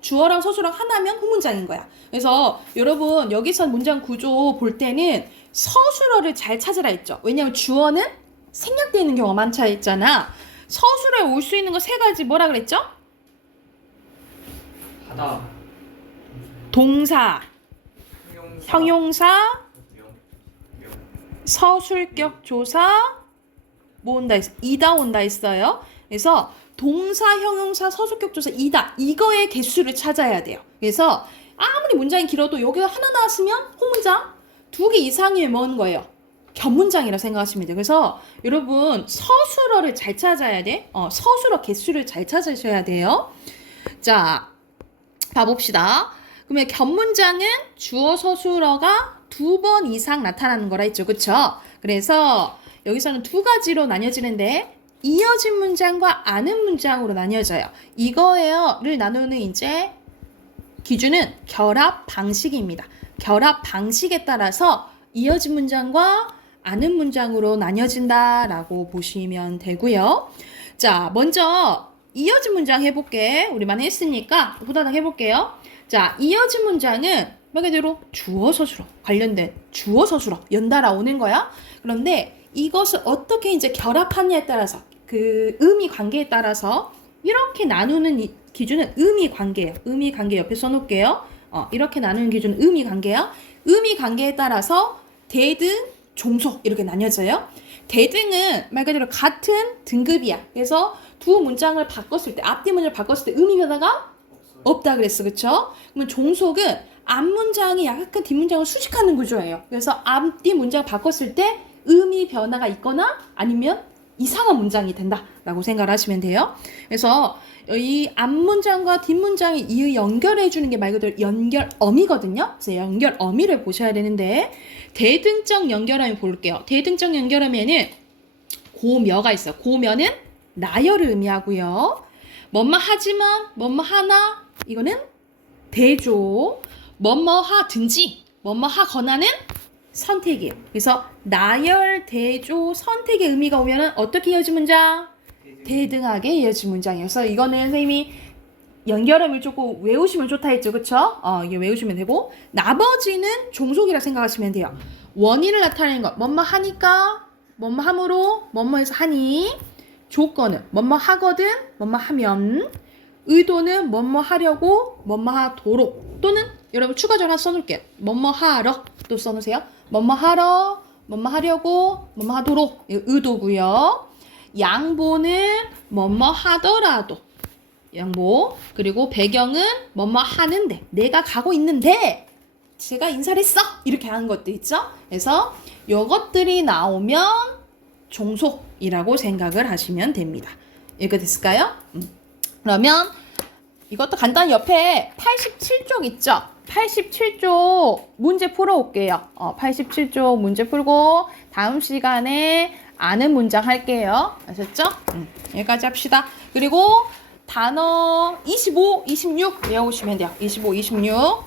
주어랑 서술어가 하나면 혼문장인 거야. 그래서 여러분 여기서 문장 구조 볼 때는 서술어를 잘 찾으라 했죠. 왜냐면 주어는 생략되어 있는 경우가 많다 했잖아. 서술어에 올 수 있는 거 세 가지 뭐라 그랬죠? 하다. 동사, 형용사, 서술격 조사, 뭐 온다 했어? 이다 온다 했어요. 그래서 동사, 형용사, 서술격 조사, 이다 이거의 개수를 찾아야 돼요. 그래서 아무리 문장이 길어도 여기가 하나 나왔으면 혼문장, 2개 이상이면 뭔 거예요? 겹문장이라 생각하시면 돼요. 그래서 여러분 서술어를 잘 찾아야 돼. 서술어 개수를 잘 찾으셔야 돼요. 자, 봐봅시다. 그러면 겹문장은 주어 서술어가 2번 이상 나타나는 거라 했죠. 그쵸? 그래서 여기서는 두 가지로 나뉘어지는데 이어진 문장과 아는 문장으로 나뉘어져요. 이거를 나누는 이제 기준은 결합 방식입니다. 결합 방식에 따라서 이어진 문장과 아는 문장으로 나뉘어진다라고 보시면 되고요. 자, 먼저 이어진 문장 해볼게. 우리만 했으니까 후다닥 해볼게요. 자, 이어진 문장은 말 그대로 주어 서술어 관련된 주어 서술어 연달아 오는 거야. 그런데 이것을 어떻게 이제 결합하냐에 따라서 그 의미 관계에 따라서 이렇게 나누는 이 기준은 의미 관계예요. 의미 관계 옆에 써놓을게요. 이렇게 나누는 기준은 의미 관계야. 의미 관계에 따라서 대등, 종속 이렇게 나뉘어져요. 대등은 말 그대로 같은 등급이야. 그래서 두 문장을 바꿨을 때 앞뒤 문장을 바꿨을 때 의미 변화가 없다 그랬어. 그쵸? 그러면 종속은 앞 문장이 약간 뒷 문장을 수식하는 구조예요. 그래서 앞뒤 문장을 바꿨을 때 의미 변화가 있거나 아니면 이상한 문장이 된다라고 생각을 하시면 돼요. 그래서 이 앞문장과 뒷문장이 이의 연결해 주는 게 말 그대로 연결어미거든요. 그래서 연결어미를 보셔야 되는데 대등적 연결어미 볼게요. 대등적 연결어미에는 고며가 있어요. 고며는 나열을 의미하고요. 뭐뭐 하지만 뭐뭐 하나 이거는 대조. 뭐뭐 하든지 뭐뭐 하거나는 선택이에요. 그래서 나열, 대조, 선택의 의미가 오면은 어떻게 이어진 문장? 대등하게 이어진 문장이에요. 그래서 이거는 선생님이 연결음을 조금 외우시면 좋다 했죠. 그쵸? 이게 외우시면 되고 나머지는 종속이라 생각하시면 돼요. 원인을 나타내는 것. 뭐뭐 하니까 뭐뭐 함으로 뭐뭐해서 하니 조건은 뭐뭐 하거든 뭐뭐 하면 의도는 뭐뭐 하려고 뭐뭐 하도록 또는 여러분 추가적으로 하나 써놓을게요. 뭐뭐 하러 또 써놓으세요. 뭐뭐 하러 뭐뭐 하려고 뭐뭐 하도록 의도고요. 양보는 뭐뭐 하더라도 양보. 그리고 배경은 뭐뭐 하는데 내가 가고 있는데 제가 인사를 했어 이렇게 하는 것도 있죠. 그래서 요것들이 나오면 종속이라고 생각을 하시면 됩니다. 이거 됐을까요? 그러면 이것도 간단히 옆에 87쪽 있죠? 87쪽 문제 풀어올게요. 87쪽 문제 풀고 다음 시간에 아는 문장 할게요. 아셨죠? 여기까지 합시다. 그리고 단어 25, 26 외워오시면 돼요. 25, 26